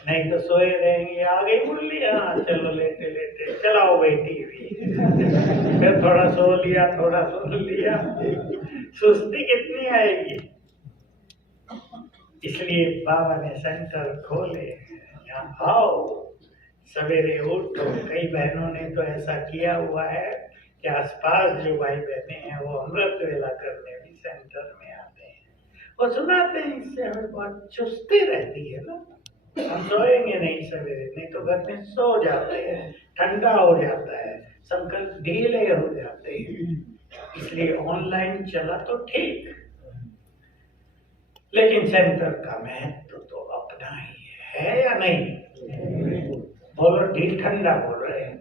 नहीं तो सोए रहेंगे, आ गई मुरली, हाँ चलो लेटे लेटे चलाओ भाई टीवी, फिर थोड़ा सो लिया, थोड़ा सुन लिया, सुस्ती कितनी आएगी। इसलिए बाबा ने सेंटर खोले, यहाँ आओ, सवेरे उठो। कई बहनों ने तो ऐसा किया हुआ है कि आसपास जो भाई बहने हैं वो अमृत वेला करने भी सेंटर में आते हैं, वो सुनाते हैं। इससे हमें बहुत चुस्ती रहती है ना, हम सोएंगे नहीं सवेरे, नहीं तो घर में सो जाते हैं, ठंडा हो जाता है, संकल्प ढीले हो जाते हैं। इसलिए ऑनलाइन चला तो ठीक, लेकिन सेंटर का महत्व तो अपना ही है या नहीं? बोलो, ढील ठंडा बोल रहे हैं।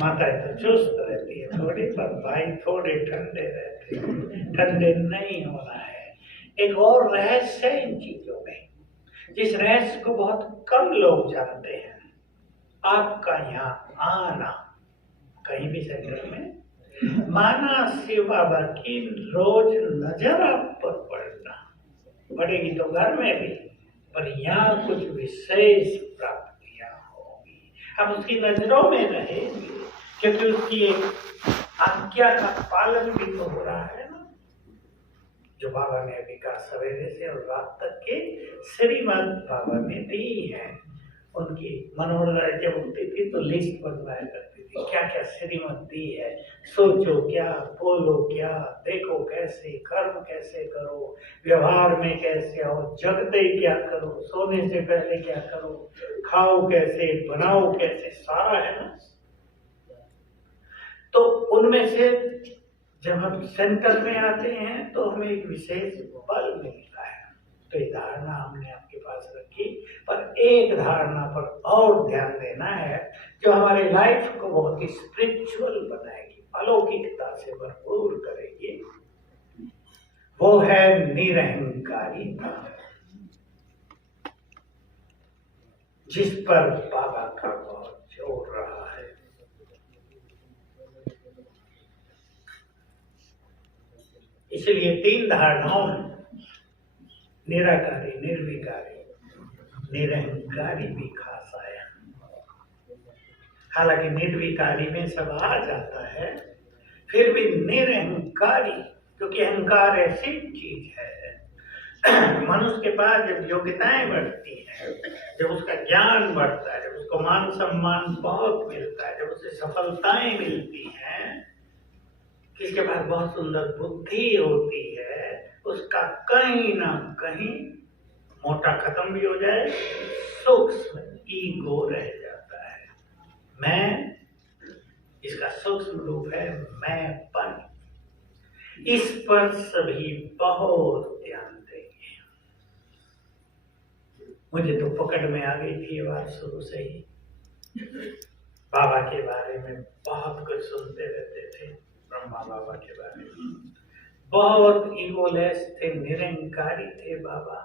माता तो चुस्त रहती है थोड़ी, पर भाई थोड़े ठंडे रहते हैं। ठंडे नहीं होना है। एक और रहस्य है इन चीजों में, जिस रहस्य को बहुत कम लोग जानते हैं। आपका यहाँ आना, कहीं भी सेंटर में माना शिव बाबा की रोज नजर आप पर पड़ेगी तो घर में भी, पर यहाँ कुछ विशेष प्राप्तियां होगी। हम उसकी नजरों में रहेंगे, क्योंकि उसकी एक आज्ञा का पालन भी तो हो रहा है ना, जो बाबा ने अभी कहा सवेरे से और रात तक के श्रीमद् बाबा ने दी है। उनकी मनोहर जब उठती थी तो लिस्ट बनवाया करती थी, क्या क्या श्रीमद् दी है, सोचो क्या, बोलो क्या, देखो कैसे, कर्म कैसे करो, व्यवहार में कैसे आओ, जगते क्या करो, सोने से पहले क्या करो, खाओ कैसे, बनाओ कैसे, सारा है ना। तो उनमें से जब हम सेंटर में आते हैं तो हमें एक विशेष बल मिलता है। तो ये धारणा हमने आपके पास रखी, पर एक धारणा पर और ध्यान देना है जो हमारे लाइफ को बहुत ही स्पिरिचुअल बनाएगी, अलौकिकता से भरपूर करेगी। वो है निरहंकारिता, जिस पर बाबा का बहुत जोर रहा है। इसलिए 3 धारणाओं में निराकारी, निर्विकारी, निरहंकारी भी खास आया। हालांकि निर्विकारी में सब आ जाता है, फिर भी निरहंकारी, क्योंकि अहंकार ऐसी चीज है, मनुष्य के पास जब योग्यताएं बढ़ती हैं, जब उसका ज्ञान बढ़ता है, जब उसको मान सम्मान बहुत मिलता है, जब उसे सफलताएं मिलती हैं, किसके पास बहुत सुंदर बुद्धि होती है, उसका कहीं ना कहीं मोटा खत्म भी हो जाए, सूक्ष्म ईगो रह जाता है। मैं, इसका सूक्ष्म रूप है मैंपन। इस पर सभी बहुत ध्यान देंगे। मुझे तो पकड़ में आ गई थी ये बात शुरू से ही। बाबा के बारे में बहुत कुछ सुनते रहते थे, ब्रह्मा बाबा के बारे में। बहुत ईगोलेस थे, निरंकारी थे बाबा।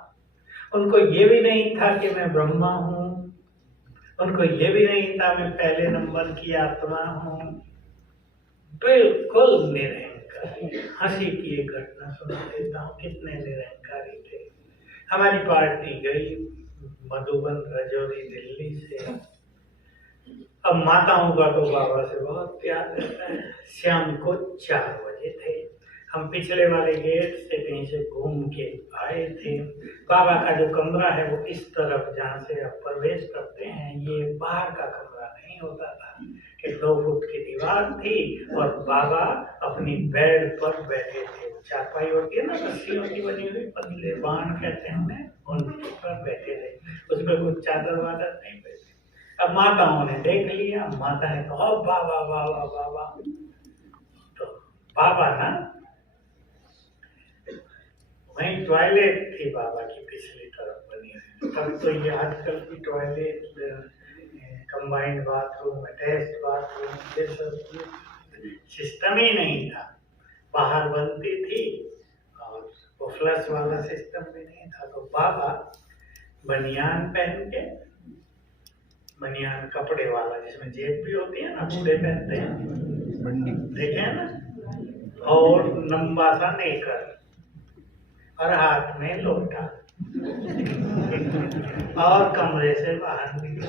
उनको ये भी नहीं था कि मैं ब्रह्मा हूँ, उनको ये भी नहीं था मैं पहले नंबर की आत्मा हूँ। बिल्कुल निरंकारी। हंसी की एक घटना सुना देता हूँ, कितने निरंकारी थे। हमारी पार्टी गई मधुबन, रजौरी, दिल्ली से। अब माताओं का तो बाबा से बहुत प्यार रहता है। शाम को 4 बजे थे, हम पिछले वाले गेट से कहीं से घूम के आए थे। बाबा का जो कमरा है वो इस तरफ, जहाँ से आप प्रवेश करते हैं, ये बाहर का कमरा नहीं होता था कि 2 फुट की दीवार थी और बाबा अपनी बेड पर बैठे थे। चारपाई होती है ना, रस्सियों की बनी हुई, पतले बाण कहते हैं उन्हें, उन पर बैठे थे। उसमें कुछ चादर वादर नहीं बैठे। अब माताओं ने देख लिया, माता ने कहा बाबा बाबा बाबा। तो बाबा ना, वहीं टॉयलेट थी बाबा की पिछली तरफ बनी हुई। तब तो ये आजकल की toilet, combined bathroom, attached bathroom, ये सब सिस्टम ही नहीं था। बाहर बनती थी और वो फ्लश वाला सिस्टम भी नहीं था। तो बाबा बनियान पहन के, बनियान कपड़े वाला जिसमें जेब भी होती है ना, बूढ़े पहनते हैं, देखे हैं ना, और लंबा सा नेकर और हाथ में लोटा। और कमरे से बाहर निकले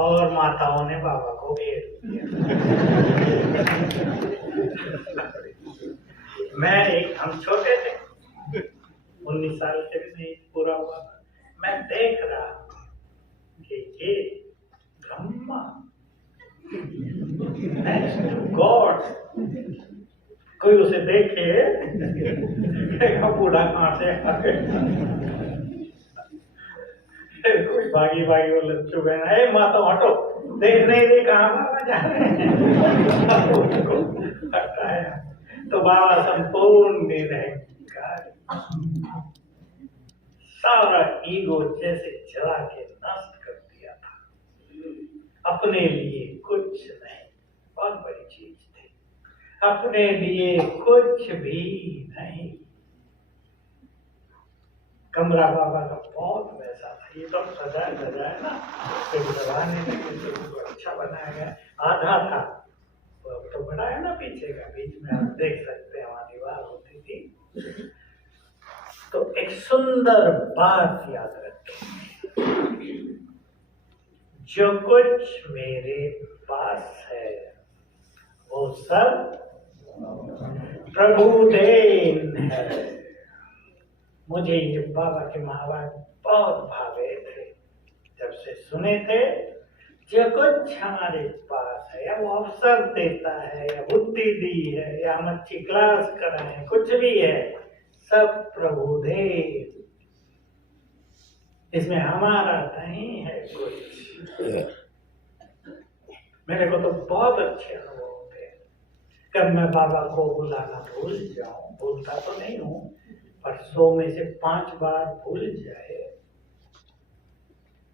और माताओं ने बाबा को घेर लिया। हम छोटे थे, 19 साल से भी नहीं पूरा हुआ। मैं देख रहा कि ये ब्रह्मा गॉड, कोई उसे देखे बूढ़ा कहाँ से आ गया, कोई भागी भागी वो लच्चू बहना, हे माता हटो, देख नहीं दे कहाँ बाबा जा रहे हैं। हटाया तो बाबा संपूर्ण निरहंकार, सारा ईगो जैसे जला के नष्ट कर दिया था। अपने लिए कुछ नहीं, बहुत बड़ी चीज थी, अपने लिए कुछ भी नहीं। कमरा बाबा का बहुत वैसा था, ये तो सजाया ना, दरवाने में कुछ अच्छा बनाया गया, आधा था तो बड़ा है ना पीछे का, बीच में आप देख सकते हैं वहां दीवार होती थी। तो एक सुंदर बात याद रखें, जो कुछ मेरे पास है वो सब प्रभु देन है। मुझे ये बाबा के महावाक्य बहुत भावे थे, जब से सुने थे। जो कुछ हमारे पास है, या वो अवसर देता है, या बुद्धि दी है, या हम अच्छी क्लास कराएं, कुछ भी है, सब प्रभु दे। इसमें हमारा नहीं है कुछ। मेरे को तो बहुत अच्छे अनुभव होते हैं। कब मैं बाबा को बुलाना भूल जाऊं, भूलता तो नहीं हूं, पर 100 में से 5 बार भूल जाए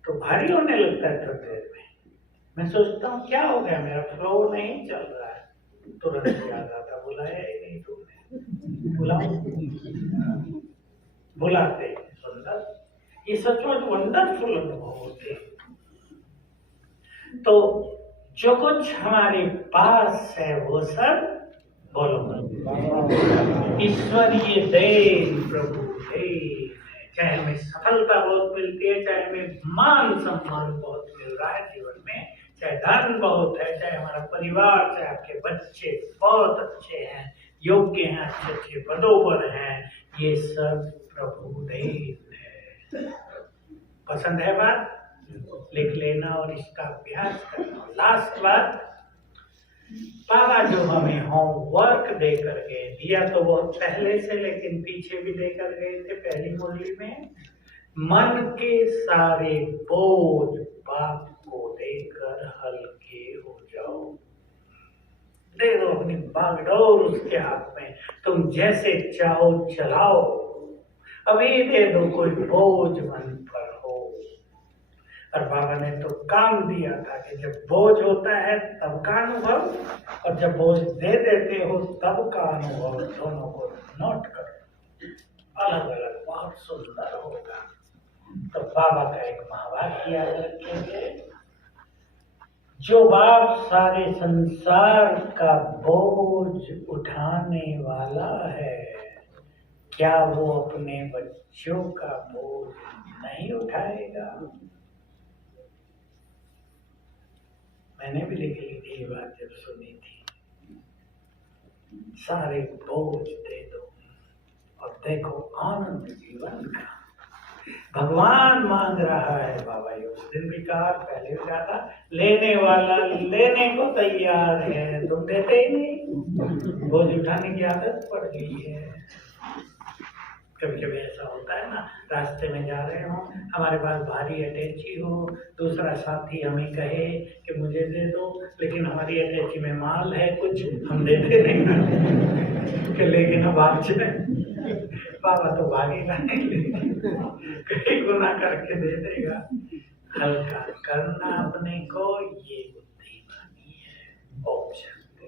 तो भारी होने लगता है। थोड़ी देर में मैं सोचता हूँ क्या हो गया, मेरा फ्लो नहीं चल रहा है, तुरंत याद आता, बुलाया ही नहीं तुमने, बुलाओ, बुलाते। सुंदर, ये सचमुच वंडरफुल अनुभव होते। तो जो कुछ हमारे पास है वो सब बोलो ईश्वरीय देन, प्रभु देन। चाहे हमें सफलता बहुत मिलती है, चाहे हमें मान सम्मान बहुत मिल रहा है जीवन में, चाहे धन बहुत है, चाहे हमारा परिवार, चाहे आपके बच्चे बहुत अच्छे हैं, योग्य हैं, अच्छे अच्छे पदों पर हैं, ये सब प्रभु देन है। पसंद है बात? लिख लेना और इसका अभ्यास करना। लास्ट बात, बाबा जो हमें होमवर्क देकर गए, दिया तो बहुत पहले से, लेकिन पीछे भी देकर गए थे पहली मुरली में। मन के सारे बोझ बाप को देकर हल्के हो जाओ। दे दो अपनी बागडोर उसके हाथ में, तुम जैसे चाहो चलाओ। अभी दे दो, कोई बोझ मन पर हो। और बाबा ने तो काम दिया था कि जब बोझ होता है तब का अनुभव, और जब बोझ दे देते हो तब का अनुभव, दोनों को नोट करो, अलग अलग, बहुत सुंदर होगा। तो बाबा का एक महावाक्य याद रखेंगे, जो बाप सारे संसार का बोझ उठाने वाला है, क्या वो अपने बच्चों का बोझ नहीं उठाएगा? मैंने भी लिख ली थी ये बात जब सुनी थी। सारे बोझ दे दो और देखो आनंद जीवन का। भगवान मांग रहा है, बाबा ये उस दिन भी कहा, पहले भी कहा था, लेने वाला लेने को तैयार है, तुम देते ही नहीं। बोझ उठाने की आदत पड़ गई है। कभी कभी ऐसा होता है ना, रास्ते में जा रहे हो, हमारे पास भारी अटैची हो, दूसरा साथी हमें कहे कि मुझे दे दो, लेकिन हमारी अटैची में माल है कुछ, हम देते नहीं कि लेकिन अब भाग जाए। बाबा तो भागेगा नहीं, कई गुना करके दे देगा। हल्का करना अपने को, ये बुद्धिमानी है। ओम शांति।